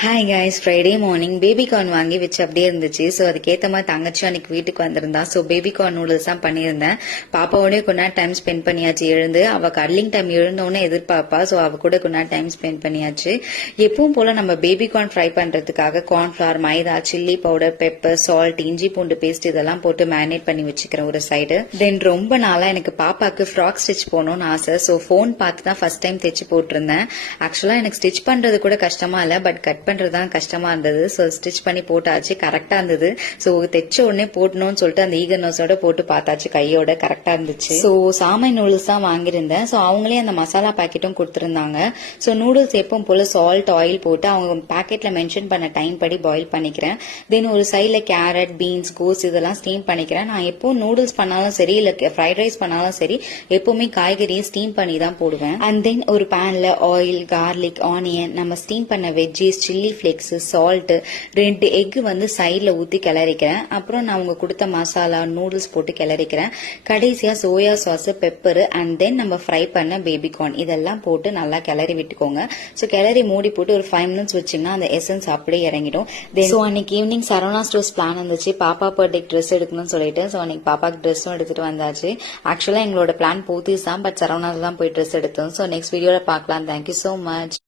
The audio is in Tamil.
Hi guys, Friday morning baby corn வாங்கி வச்சு அப்படியே இருந்துச்சு. ஸோ அதுக்கேற்ற மாதிரி தங்கச்சி அன்னைக்கு வீட்டுக்கு வந்திருந்தா. ஸோ பேபி கார்ன் நூடுல்ஸ் தான் பண்ணியிருந்தேன். பாப்பாவோடய கொஞ்ச நேரம் டைம் ஸ்பெண்ட் பண்ணியாச்சு. எழுந்து அவள் கட்லிங் டைம் எழுந்தோன்னே எதிர்பார்ப்பா. ஸோ அவள் கூட கொஞ்ச நேரம் டைம் ஸ்பெண்ட் பண்ணியாச்சு. எப்பவும் போல நம்ம பேபி கார்ன் ஃப்ரை பண்றதுக்காக கார்ன்ஃபிளவர், மைதா, சில்லி பவுடர், பெப்பர், சால்ட், இஞ்சி பூண்டு பேஸ்ட் இதெல்லாம் போட்டு மேரினேட் பண்ணி வச்சுக்கிறேன் ஒரு சைடு. தென் ரொம்ப நாளா எனக்கு பாப்பாக்கு ஃப்ராக் ஸ்டிச் போகணும்னு ஆசை. ஸோ ஃபோன் பார்த்து தான் ஃபர்ஸ்ட் டைம் தைச்சு போட்டிருந்தேன். ஆக்சுவலா எனக்கு ஸ்டிச் பண்றது கூட கஷ்டமா இல்லை, பட் கட் பண்றதுதான் கஷ்டமா இருந்தது. ஸோ ஸ்டிச் பண்ணி போட்டாச்சு, கரெக்டா இருந்தது. ஸோ தைச்ச உடனே போட்டணும்னு சொல்லிட்டு அந்த ஈகர்னஸோட போட்டு பார்த்தாச்சு, கையோட கரெக்டா இருந்துச்சு. ஸோ சாமை நூடுல்ஸ் தான் வாங்கியிருந்தேன். ஸோ அவங்களே அந்த மசாலா பாக்கெட்டும் கொடுத்துருந்தாங்க. ஸோ நூடுல்ஸ் எப்பவும் போல சால்ட், ஆயில் போட்டு அவங்க பாக்கெட்ல மென்ஷன் பண்ண டைம் படி பாயில் பண்ணிக்கிறேன். தென் ஒரு சைட்ல கேரட், பீன்ஸ், கோஸ் இதெல்லாம் ஸ்டீம் பண்ணிக்கிறேன். நான் எப்போ நூடுல்ஸ் பண்ணாலும் சரி, இல்ல ஃப்ரைட் ரைஸ் பண்ணாலும் சரி, எப்பவுமே காய்கறியை ஸ்டீம் பண்ணி தான் போடுவேன். அண்ட் தென் ஒரு பேன்ல ஆயில், கார்லிக், ஆனியன், நம்ம ஸ்டீம் பண்ண veggies, chilli flakes, salt, 2 egg வந்து சைட்ல ஊத்தி கிளறிக்கிறேன். அப்புறம் நான் அவங்க கொடுத்த மசாலா, நூடுல்ஸ் போட்டு கிளறிக்கிறேன். கடைசியா soya sauce, pepper, and then நம்ம ஃப்ரை பண்ண பேபி கார்ன் இதெல்லாம் போட்டு நல்லா கிளறி விட்டுக்கோங்க. ஸோ கிளறி மூடி போட்டு ஒரு 5 மினிட்ஸ் வச்சிங்கன்னா அந்த எசன்ஸ் அப்படியே இறங்கிடும். ஸோ அன்னைக்கு ஈவினிங் சரவணா ஸ்டோர்ஸ் பிளான் இருந்துச்சு, பாப்பா பர்த்டே ட்ரெஸ் எடுக்கணும்னு சொல்லிட்டு. ஸோ அன்னைக்கு பாப்பாக்கு ட்ரெஸ்ஸும் எடுத்துட்டு வந்தாச்சு. ஆக்சுவலா எங்களோட பிளான் போத்தீஸ் தான், பட் சரவணால தான் போய் ட்ரெஸ் எடுத்தோம். ஸோ நெக்ஸ்ட் வீடியோல பார்க்கலாம். Thank you so much.